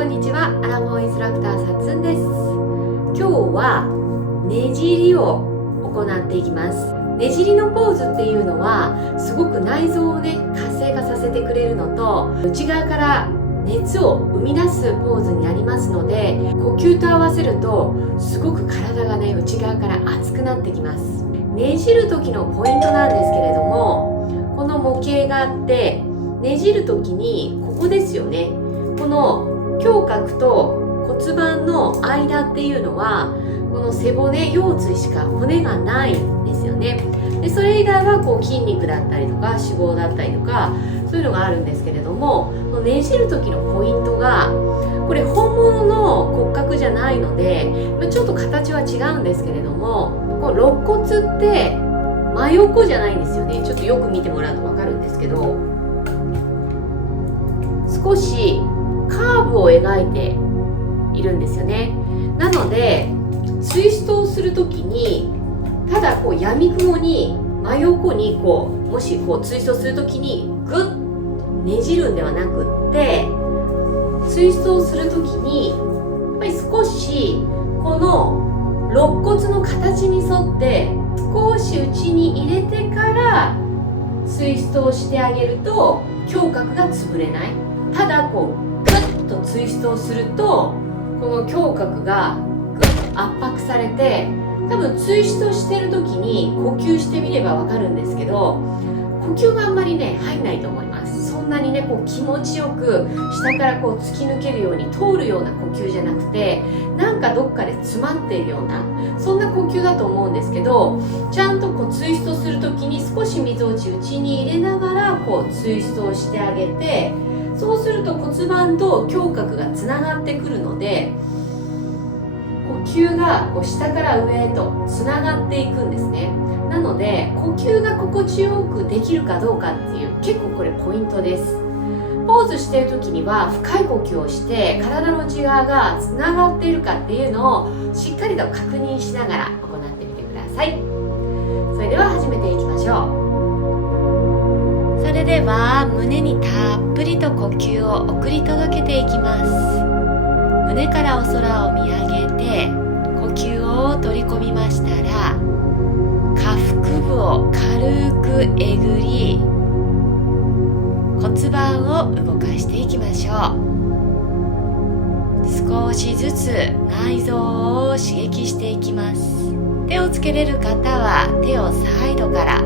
こんにちは。アラフォーインストラクターさっつんです。今日はねじりを行っていきます。ねじりのポーズっていうのはすごく内臓をね活性化させてくれるのと、内側から熱を生み出すポーズになりますので、呼吸と合わせるとすごく体がね内側から熱くなってきます。ねじる時のポイントなんですけれども、この模型があって、ねじる時にここですよね。この胸郭と骨盤の間っていうのはこの背骨、腰椎しか骨がないんですよね。でそれ以外はこう筋肉だったりとか脂肪だったりとかそういうのがあるんですけれども、ねじる時のポイントがこれ本物の骨格じゃないのでちょっと形は違うんですけれども、この肋骨って真横じゃないんですよね。ちょっとよく見てもらうと分かるんですけど、少しカーブを描いているんですよね。なのでツイストをするときにただこう闇雲に真横にもしツイストするときにグッねじるんではなくって、ツイストをするときにやっぱり少しこの肋骨の形に沿って少し内に入れてからツイストをしてあげると胸郭が潰れない。ただグッとツイストをするとこの胸郭がグッと圧迫されて、多分ツイストしてる時に呼吸してみれば分かるんですけど、呼吸があんまりね入んないと思います。そんなにね気持ちよく下から突き抜けるように通るような呼吸じゃなくて、なんかどっかで詰まっているようなそんな呼吸だと思うんですけど、ちゃんとツイストする時に少しみぞおち内に入れながらツイストをしてあげて、そうすると骨盤と胸郭がつながってくるので、呼吸が下から上へとつながっていくんですね。なので呼吸が心地よくできるかどうかっていう、結構これポイントです。ポーズしている時には深い呼吸をして体の内側がつながっているかっていうのをしっかりと確認しながら行ってみてください。それでは始めていきましょう。それでは胸にたっぷりと呼吸を送り届けていきます。胸からお空を見上げて呼吸を取り込みましたら、下腹部を軽くえぐり骨盤を動かしていきましょう。少しずつ内臓を刺激していきます。手をつけれる方は手をサイドから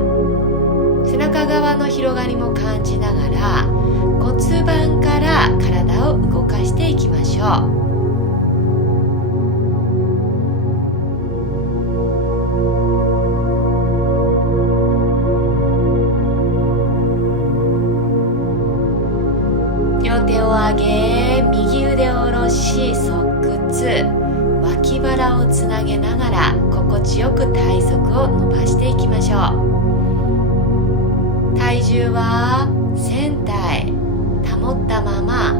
背中側の広がりも感じながら骨盤から体を動かしていきましょう。両手を上げ、右腕を下ろし側屈、脇腹をつなげながら心地よく体側を伸ばしていきましょう。体重はセンターへ保ったまま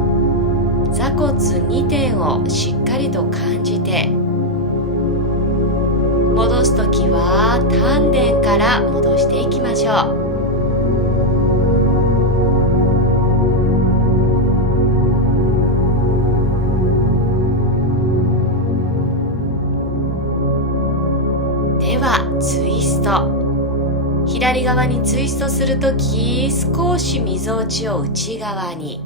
座骨2点をしっかりと感じて、戻すときは丹田から戻していきましょう。ではツイスト。左側にツイストするとき少しみぞおちを内側に、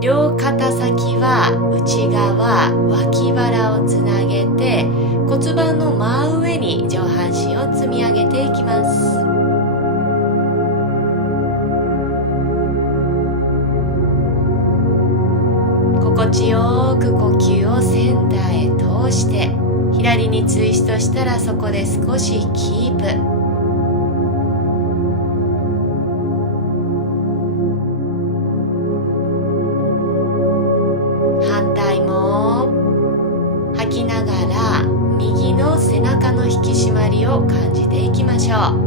両肩先は内側、脇腹をつなげて骨盤の真上に上半身を積み上げていきます。心地よく呼吸をセンターへ通して、左にツイストしたらそこで少しキープ。反対も吐きながら右の背中の引き締まりを感じていきましょう。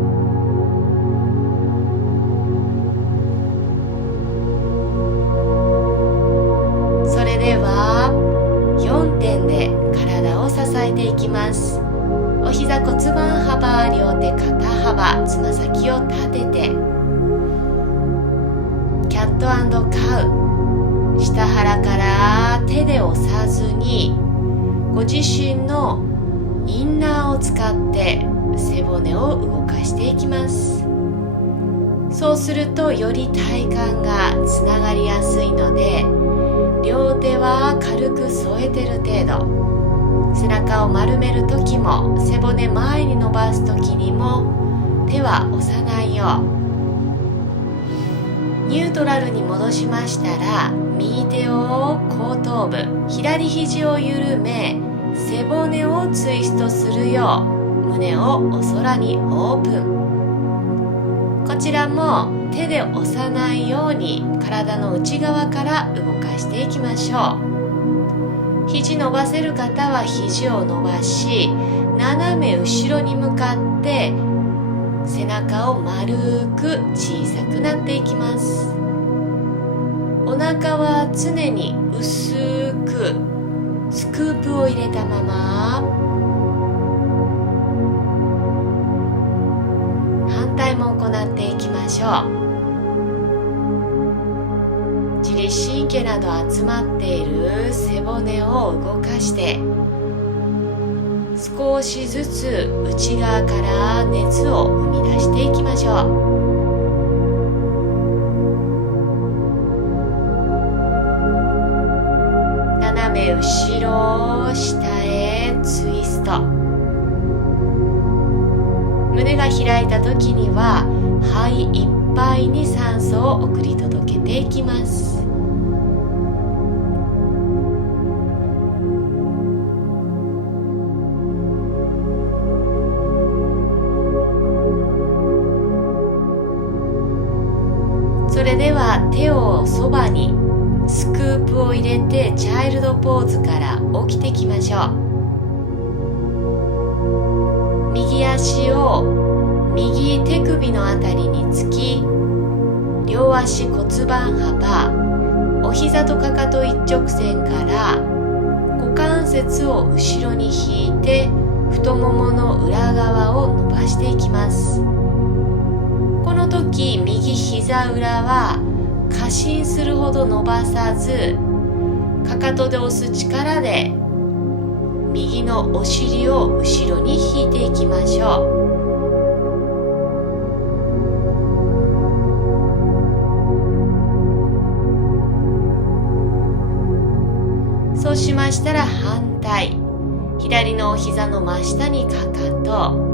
それでは4点で体を支えていきます。お膝骨盤幅、両手肩幅、つま先を立ててキャット&カウ、下腹から手で押さずに、ご自身のインナーを使って背骨を動かしていきます。そうするとより体幹がつながりやすいので、両手は軽く添えてる程度、背中を丸める時も背骨前に伸ばす時にも手は押さないよう。ニュートラルに戻しましたら、右手を後頭部、左肘を緩め、背骨をツイストするよう胸をお空にオープン。こちらも手で押さないように体の内側から動かしていきましょう。肘伸ばせる方は肘を伸ばし、斜め後ろに向かって背中を丸く小さくなっていきます。お腹は常に薄くスクープを入れたまま、反対も行っていきましょう。自律神経など集まっている背骨を動かして、少しずつ内側から熱を生み出していきましょう。斜め後ろ、下へツイスト。胸が開いた時には肺いっぱいに酸素を送り届けていきます。それでは手をそばにスクープを入れてチャイルドポーズから起きてきましょう。右足を右手首のあたりにつき、両足骨盤幅、お膝とかかと一直線から股関節を後ろに引いて太ももの裏側を伸ばしていきます。この時右膝裏は過伸するほど伸ばさず、かかとで押す力で右のお尻を後ろに引いていきましょう。そうしましたら反対、左のお膝の真下にかかと、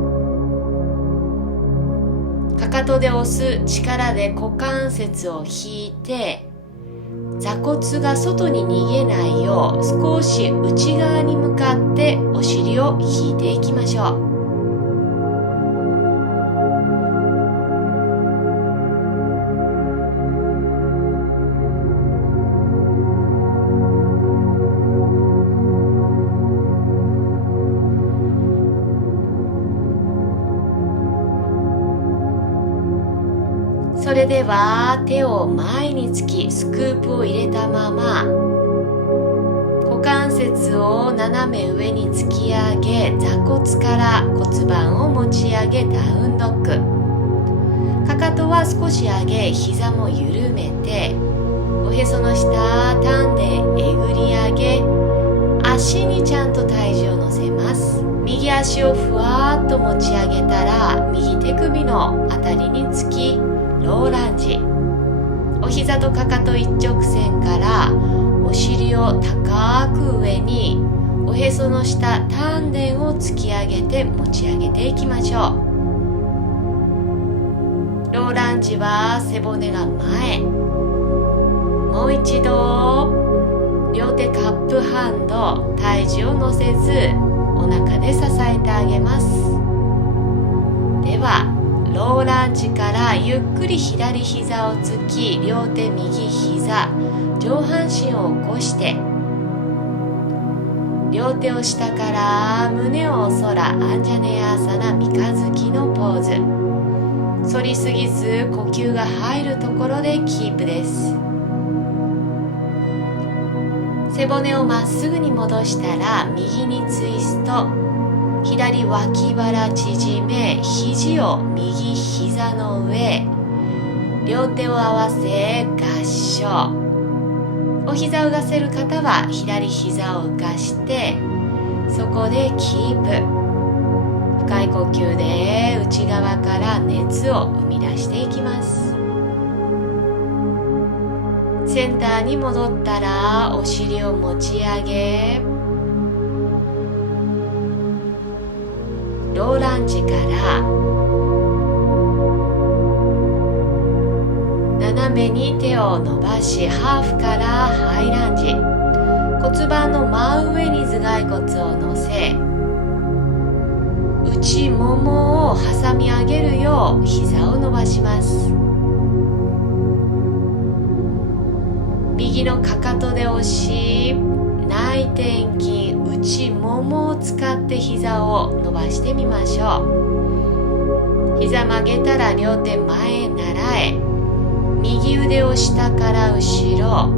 かかとで押す力で股関節を引いて、座骨が外に逃げないよう少し内側に向かってお尻を引いていきましょう。それでは手を前につきスクープを入れたまま、股関節を斜め上に突き上げ、座骨から骨盤を持ち上げダウンドッグ。かかとは少し上げ、膝も緩めて、おへその下丹田えぐり上げ、足にちゃんと体重を乗せます。右足をふわーっと持ち上げたら、右手首のあたりにつきローランジ。お膝とかかと一直線からお尻を高く上に、おへその下丹田を突き上げて持ち上げていきましょう。ローランジは背骨が前。もう一度両手カップハンド、体重を乗せずお腹で支えてあげます。ではローランジからゆっくり左膝をつき、両手右膝、上半身を起こして、両手を下から胸をお空、アンジャネヤーサナ三日月のポーズ。反りすぎず呼吸が入るところでキープです。背骨をまっすぐに戻したら右にツイスト、左脇腹縮め、肘を右膝の上、両手を合わせ合掌。お膝を浮かせる方は左膝を浮かしてそこでキープ。深い呼吸で内側から熱を生み出していきます。センターに戻ったらお尻を持ち上げ、ローランジから斜めに手を伸ばし、ハーフからハイランジ。骨盤の真上に頭蓋骨を乗せ、内ももを挟み上げるよう膝を伸ばします。右のかかとで押し、内転筋、内ももを使って膝を伸ばしてみましょう。膝曲げたら両手前へ習え、右腕を下から後ろ、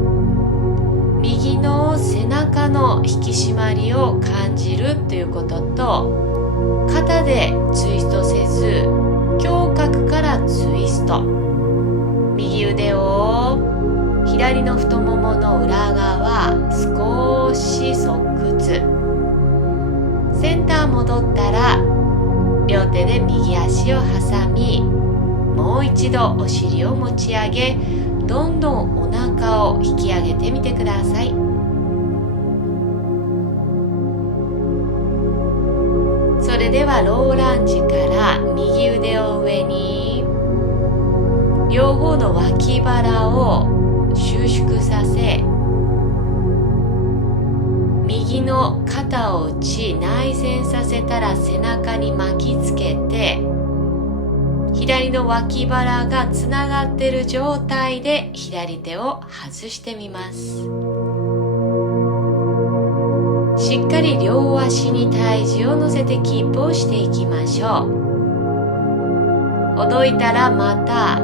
右の背中の引き締まりを感じるということと、肩でツイストせず胸郭からツイスト。右腕を左の太ももの裏側少し側屈。センター戻ったら両手で右足を挟み、もう一度お尻を持ち上げ、どんどんお腹を引き上げてみてください。それではローランジから右腕を上に、両方の脇腹を収縮させ、右の肩を打ち内旋させたら背中に巻きつけて、左の脇腹がつながっている状態で左手を外してみます。しっかり両足に体重を乗せてキープをしていきましょう。ほどいたらまた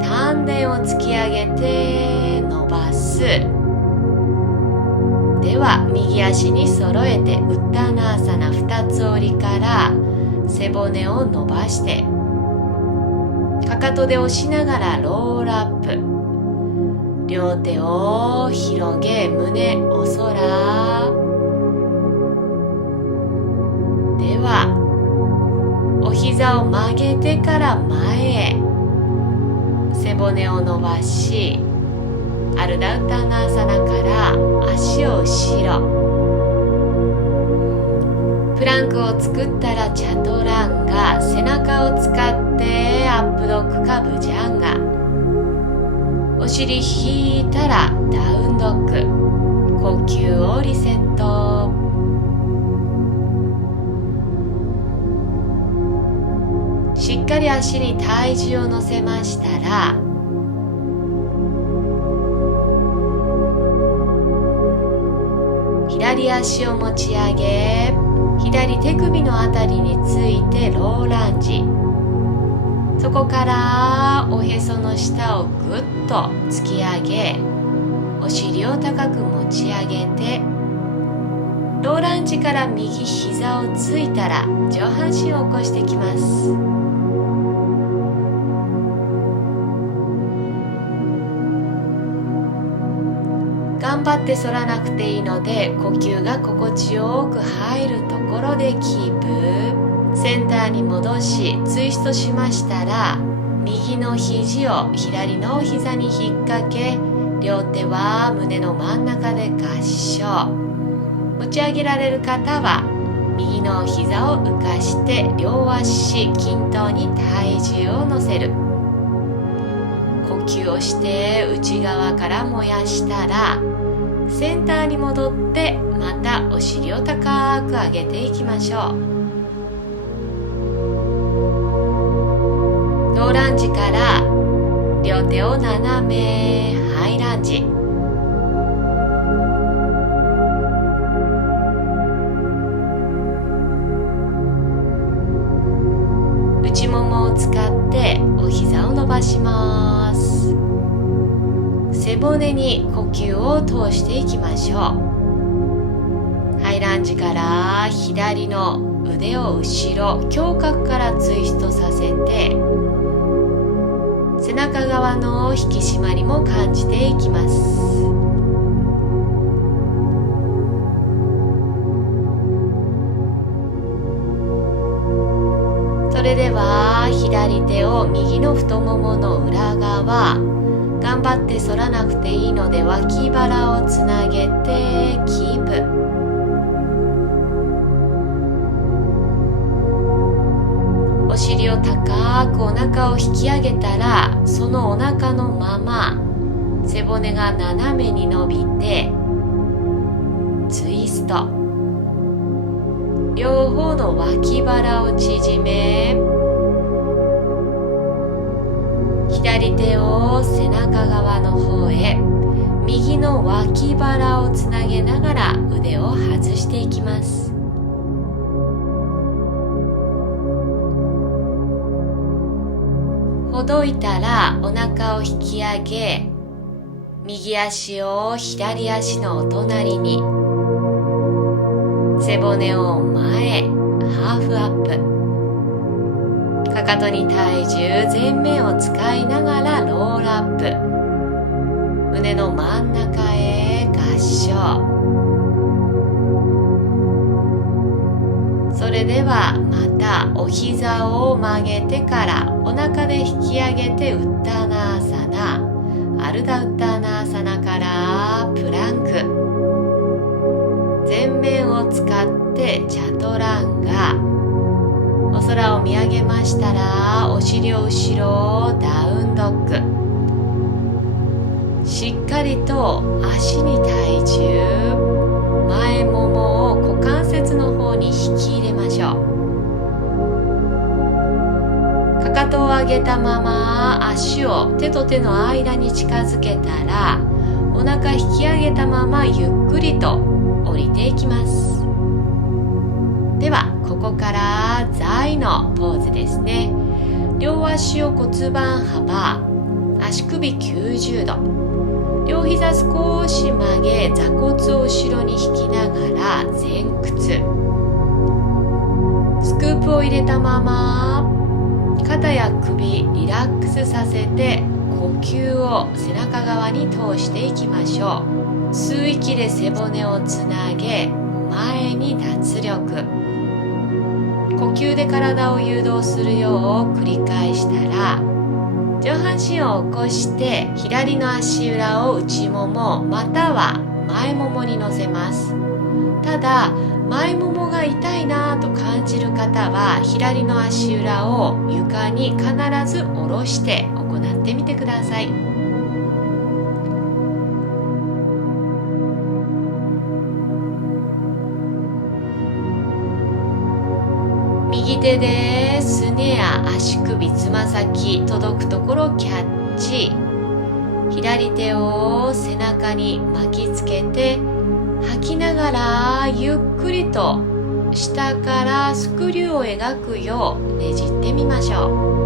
丹田を突き上げて伸ばす。では右足に揃えてウッターナーサナ二つ折りから背骨を伸ばして、かかとで押しながらロールアップ。両手を広げ、胸お空。ではお膝を曲げてから前へ、背骨を伸ばし、アルダウッターナーサナから足を後ろ。プランクを作ったらチャトランガ、背中を使ってアップドッグかブジャンガ。お尻引いたらダウンドッグ。呼吸をリセット。しっかり足に体重を乗せましたら、左足を持ち上げ、左手首のあたりについてローランジ。そこからおへその下をぐっと突き上げ、お尻を高く持ち上げて、ローランジから右膝をついたら上半身を起こしてきます。頑張って反らなくていいので、呼吸が心地よく入るところでキープ。センターに戻しツイストしましたら、右の肘を左のお膝に引っ掛け、両手は胸の真ん中で合掌。持ち上げられる方は右の膝を浮かして両足均等に体重を乗せる。呼吸をして内側から燃やしたら、センターに戻ってまたお尻を高く上げていきましょう。ローランジから両手を斜めハイランジ。内ももを使ってお膝を伸ばします。背骨に呼吸を通していきましょう。ハイランジから左の腕を後ろ、胸郭からツイストさせて、背中側の引き締まりも感じていきます。は左手を右の太ももの裏側、頑張って反らなくていいので脇腹をつなげてキープ。お尻を高くお腹を引き上げたら、そのお腹のまま背骨が斜めに伸びてツイスト。両方の脇腹を縮め、左手を背中側の方へ、右の脇腹をつなげながら腕を外していきます。ほどいたらお腹を引き上げ、右足を左足のお隣に、背骨を前、ハーフアップ。かかとに体重、前面を使いながらロールアップ。胸の真ん中へ合掌。それではまたお膝を曲げてからお腹で引き上げてウッターナーサナ、アルダウッターナーサナからプランク。前面を使ってチャトランガ。お空を見上げましたらお尻を後ろダウンドッグ。しっかりと足に体重、前ももを股関節の方に引き入れましょう。かかとを上げたまま足を手と手の間に近づけたら、お腹引き上げたままゆっくりと降りていきます。ではここから座位のポーズですね。両足を骨盤幅、足首90度、両膝少し曲げ、座骨を後ろに引きながら前屈。スクープを入れたまま肩や首リラックスさせて、呼吸を背中側に通していきましょう。吸う息で背骨をつなげ、前に脱力。呼吸で体を誘導するよう繰り返したら、上半身を起こして左の足裏を内ももまたは前ももに乗せます。ただ前ももが痛いなと感じる方は左の足裏を床に必ず下ろして行ってみてください。右手ですねや足首、つま先届くところをキャッチ。左手を背中に巻きつけて吐きながらゆっくりと下からスクリューを描くようねじってみましょう。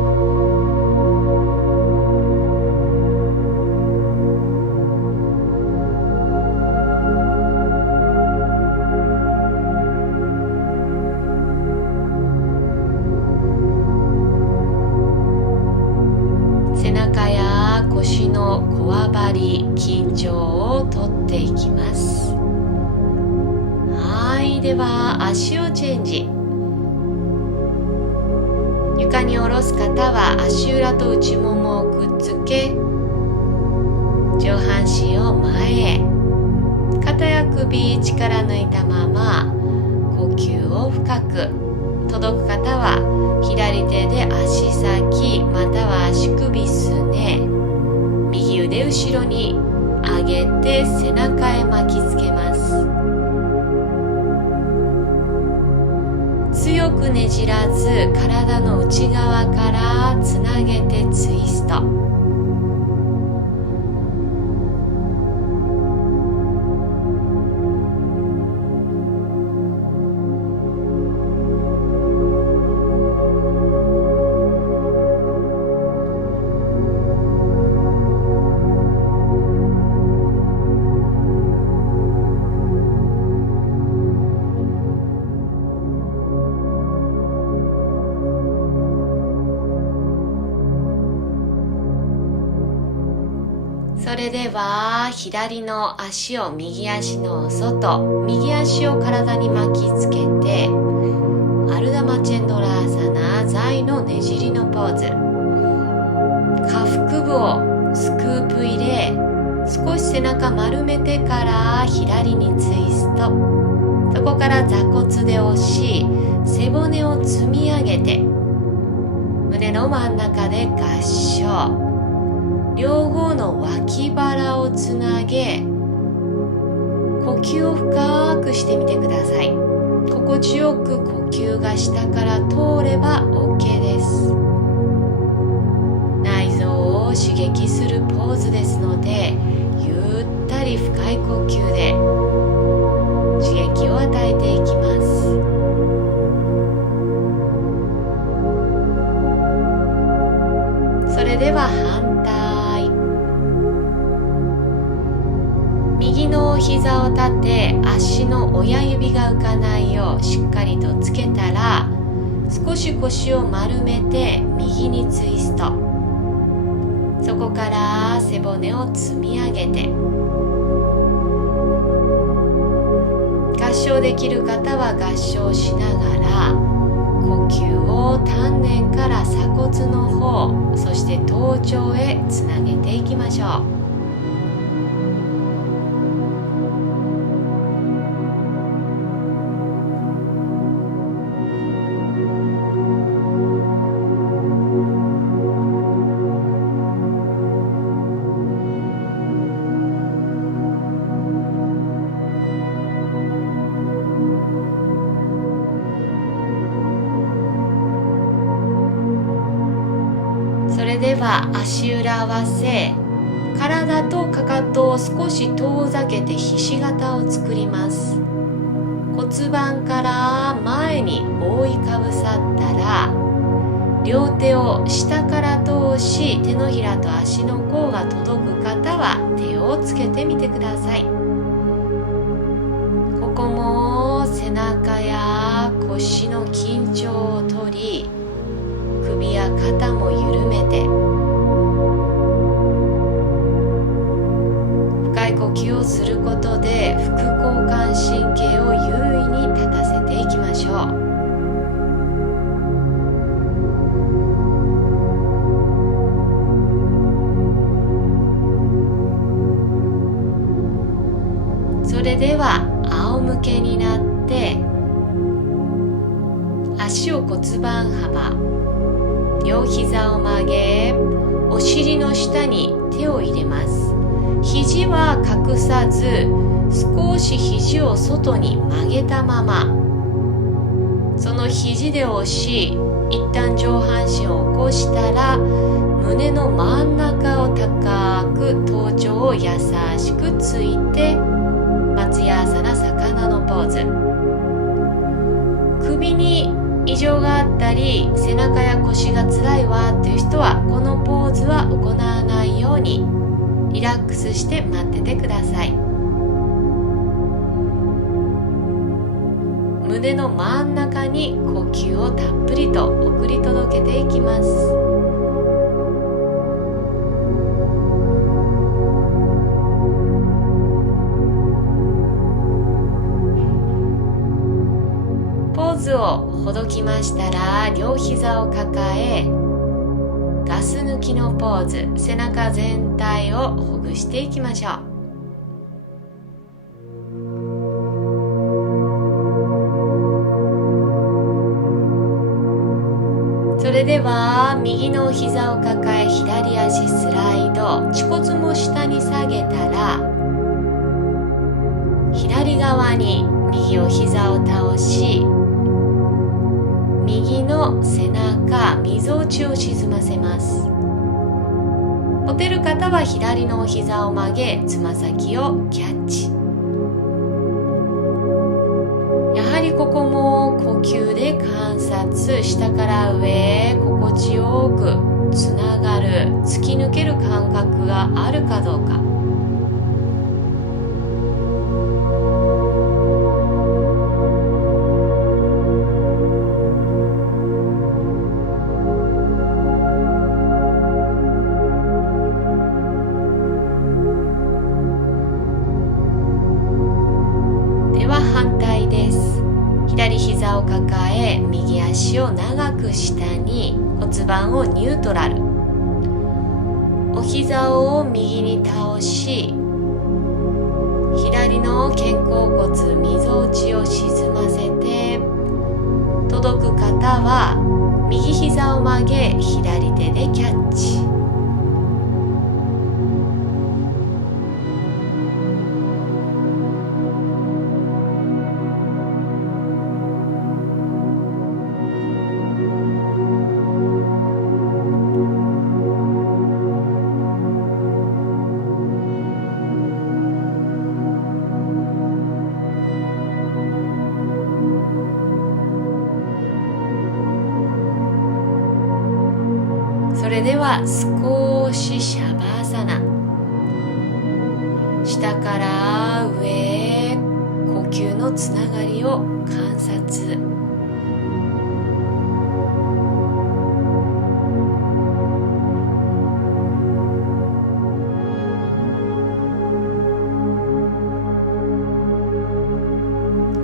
背中や腰のこわばり、緊張をとっていきます。はい、では足をチェンジ。床に下ろす方は足裏と内ももをくっつけ、上半身を前へ、肩や首力抜いたまま呼吸を深く。届く方は左手で足先または足首すね、右腕後ろに上げて背中へ巻きつけます。強くねじらず体の内側からつなげてツイスト。それでは左の足を右足の外、右足を体に巻きつけてアルダマチェンドラーサナ材のねじりのポーズ。下腹部をスクープ入れ、少し背中丸めてから左にツイスト。そこから座骨で押し、背骨を積み上げて、胸の真ん中で合掌。両方の脇腹をつなげ、呼吸を深くしてみてください。心地よく呼吸が下から通れば OK です。内臓を刺激するポーズですので、ゆったり深い呼吸で刺激を与えていきます。それでは反対。右の膝を立て、足の親指が浮かないようしっかりとつけたら、少し腰を丸めて右にツイスト。そこから背骨を積み上げて、合掌できる方は合掌しながら、呼吸を丹田から鎖骨の方、そして頭頂へつなげていきましょう。それでは足裏合わせ、体とかかとを少し遠ざけてひし形を作ります。骨盤から前に覆いかぶさったら、両手を下から通し、手のひらと足の甲が届く方は手をつけてみてください。ここも背中や腰の緊張を取り、首や肩も緩めて、深い呼吸をすることで副交感神経を優位に立たせていきましょう。それでは仰向けになって、足を骨盤幅、両膝を曲げ、お尻の下に手を入れます。肘は隠さず、少し肘を外に曲げたまま、その肘で押し、一旦上半身を起こしたら、胸の真ん中を高く、頭頂を優しくついて、松ヤーサナ魚のポーズ。首に異常があったり、背中や腰がつらいわという人は、このポーズは行わないようにリラックスして待っててください。胸の真ん中に呼吸をたっぷりと送り届けていきます。ポーズをほどきましたら、両膝を抱え、ガス抜きのポーズ、背中全体をほぐしていきましょう。それでは右の膝を抱え、左足スライド、恥骨も下に下げたら、左側に右お膝を倒し、右の背中、みぞおちを沈ませます。持てる方は左のお膝を曲げ、つま先をキャッチ。やはりここも呼吸で観察、下から上へ心地よくつながる、突き抜ける感覚があるかどうか。左左膝を抱え、右足を長く下に、骨盤をニュートラル。お膝を右に倒し、左の肩甲骨、みぞおちを沈ませて、届く方は右膝を曲げ、左手でキャッチ。それでは少しシャバーサナ、下から上へ呼吸のつながりを観察。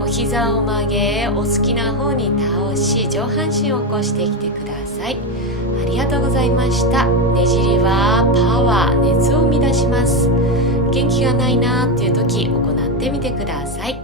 お膝を曲げ、お好きな方に倒し、上半身を起こしてきてください。ありがとうございました。ねじりはパワー、熱を生み出します。元気がないなっていう時、行ってみてください。